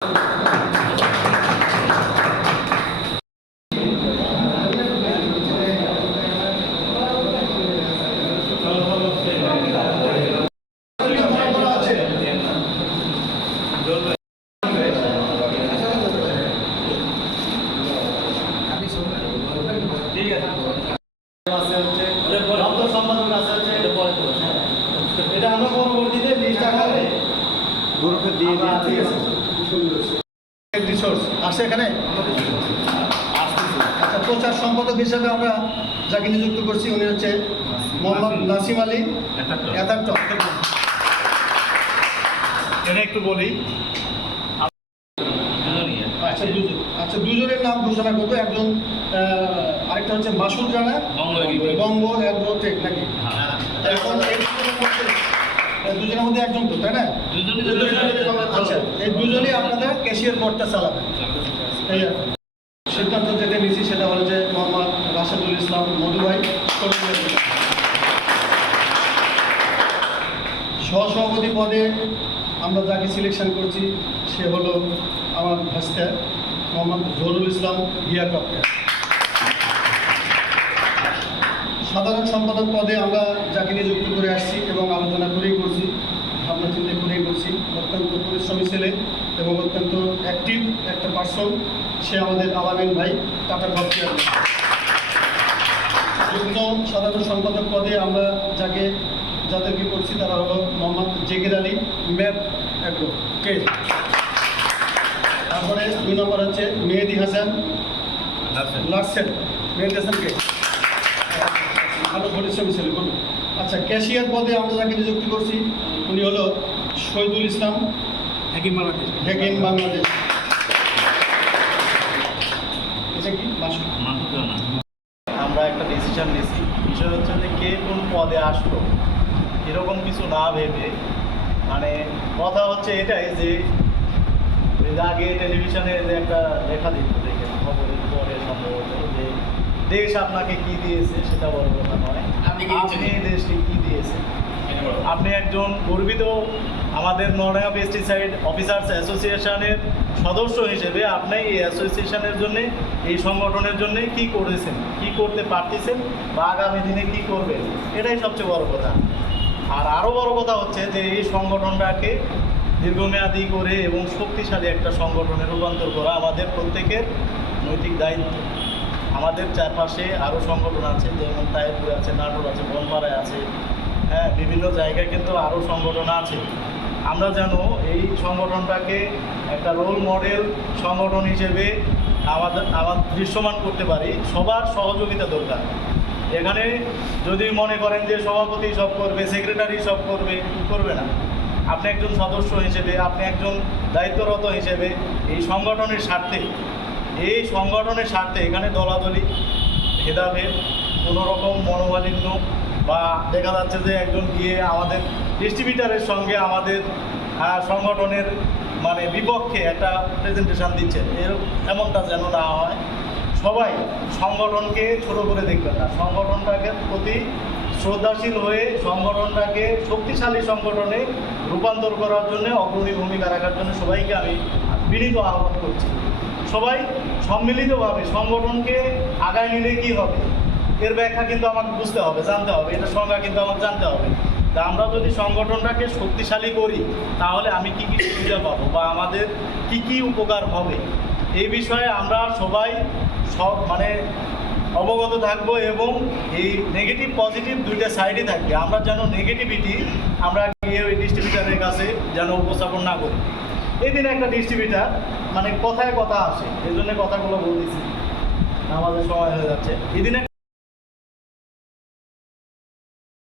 এটা আমরা পরবর্তীতে লিস্ট আকারে গ্রুপে দিয়ে ঠিক আছে। রিসোর্স আসছে এখানে। আচ্ছা, প্রচার সম্পাদক হিসেবে আমরা যাকে নিযুক্ত করছি উনি হচ্ছে মোহাম্মদ নাসিম আলী এতারটক। এটা একটু বলি। আচ্ছা, দুজনের নাম ঘোষণা করবো। একজন আরেকটা হচ্ছে মাসুদ রানা বঙ্গ অ্যাগ্রোটেক নাকি। এখন দুজনের মধ্যে একজন তো, তাই না? আচ্ছা, এই দুজনই আপনাদের ক্যাশিয়ার বোর্ডটা চালাবে। এই সিদ্ধান্ত যেটা নিয়েছি সেটা হলো যে মোহাম্মদ রাশেদুল ইসলাম মধুভাই সহসভাপতি পদে আমরা যাকে সিলেকশন করছি সে হলো আমার ভাস্তা মোহাম্মদ জহুরুল ইসলাম ভিয়া কপ্টার। সাধারণ সম্পাদক পদে আমরা যাকে নিযুক্ত করে আসছি এবং আলোচনা করেই করছি, ভাবনা চিন্তা করেই করছি, অত্যন্ত পরিশ্রমী ছেলে এবং অত্যন্ত অ্যাক্টিভ একটা পার্সন, সে আমাদের আলামিন ভাই টাটা কপ্টার। যুগ্ম সাধারণ সম্পাদক পদে আমরা যাদেরকে করছি তারা হলো মোহাম্মদ জেকের আলী ম্যাপ অ্যাগ্রো কে। তারপরে 2 নম্বর হচ্ছে মেহেদি হাসান লার্সেন। মেহেদি হাসান কে ভালো পরিশ্রমী ছেলে বলুন। আচ্ছা, ক্যাশিয়ার পদে আমরা যাকে নিযুক্তি করছি উনি হলো শহীদুল ইসলাম হেকিম বাংলাদেশ। এটা কি আমরা একটা ডিসিশন নিয়েছি। বিষয় হচ্ছে যে কে কোন পদে আসলো এরকম কিছু না ভেবে, মানে কথা হচ্ছে এটাই যে আগে টেলিভিশনে যে একটা লেখা দিত দেখে খবরের পরে সম্ভবত যে দেশ আপনাকে কি দিয়েছে সেটা বড় কথা নয়, আপনি দেশকে কি দিয়েছেন। আপনি একজন গর্বিত আমাদের নড়াইল পেস্টিসাইড অফিসার্স অ্যাসোসিয়েশনের সদস্য হিসেবে আপনি এই অ্যাসোসিয়েশনের জন্য, এই সংগঠনের জন্য কি করেছেন, কি করতে পারতেছেন বা আগামী দিনে কি করবেন, এটাই সবচেয়ে বড় কথা। আর আরও বড় কথা হচ্ছে যে এই সংগঠনটাকে দীর্ঘমেয়াদী করে এবং শক্তিশালী একটা সংগঠনে রূপান্তর করা আমাদের প্রত্যেকের নৈতিক দায়িত্ব। আমাদের চারপাশে আরও সংগঠন আছে, যেমন তাইপুরে আছে, নাটোর আছে, বনপাড়ায় আছে, হ্যাঁ, বিভিন্ন জায়গায় কিন্তু আরও সংগঠন আছে। আমরা যেন এই সংগঠনটাকে একটা রোল মডেল সংগঠন হিসেবে আমাদের দৃশ্যমান করতে পারি। সবার সহযোগিতা দরকার। এখানে যদি মনে করেন যে সভাপতি সব করবে, সেক্রেটারি সব করবে না। আপনি একজন সদস্য হিসেবে, আপনি একজন দায়িত্বরত হিসেবে এই সংগঠনের স্বার্থে এখানে দলাদলি, ভেদাভেদ, কোনোরকম মনোমালিন্য বা দেখা যাচ্ছে যে একজন গিয়ে আমাদের ডিস্ট্রিবিউটারের সঙ্গে আমাদের সংগঠনের মানে বিপক্ষে একটা প্রেজেন্টেশন দিচ্ছেন, এমনটা যেন না হয়। সবাই সংগঠনকে ছোট করে দেখবেন না, সংগঠনটাকে প্রতি শ্রদ্ধাশীল হয়ে সংগঠনটাকে শক্তিশালী সংগঠনে রূপান্তর করার জন্য অগ্রণী ভূমিকা রাখার জন্য সবাইকে আমি বিনীত আহ্বান করছি। সবাই সম্মিলিতভাবে সংগঠনকে আগায় নিলে কী হবে এর ব্যাখ্যা কিন্তু আমাকে বুঝতে হবে, জানতে হবে, এটা সংজ্ঞা কিন্তু আমাকে জানতে হবে। তা আমরা যদি সংগঠনটাকে শক্তিশালী করি তাহলে আমি কি সুবিধা পাবো বা আমাদের কি উপকার হবে এই বিষয়ে আমরা সবাই মানে অবগত থাকবো এবং এই নেগেটিভ পজিটিভ দুইটা সাইডই থাকবে। আমরা যেন নেগেটিভিটি আমরা গিয়ে ওই ডিস্ট্রিবিউটারের কাছে যেন উপস্থাপন না করি। এই দিনে একটা ডিস্ট্রিবিউটার মানে কথায় কথা আসে, এই জন্য কথাগুলো বলতেছি, আমাদের সময় হয়ে যাচ্ছে। এই দিনে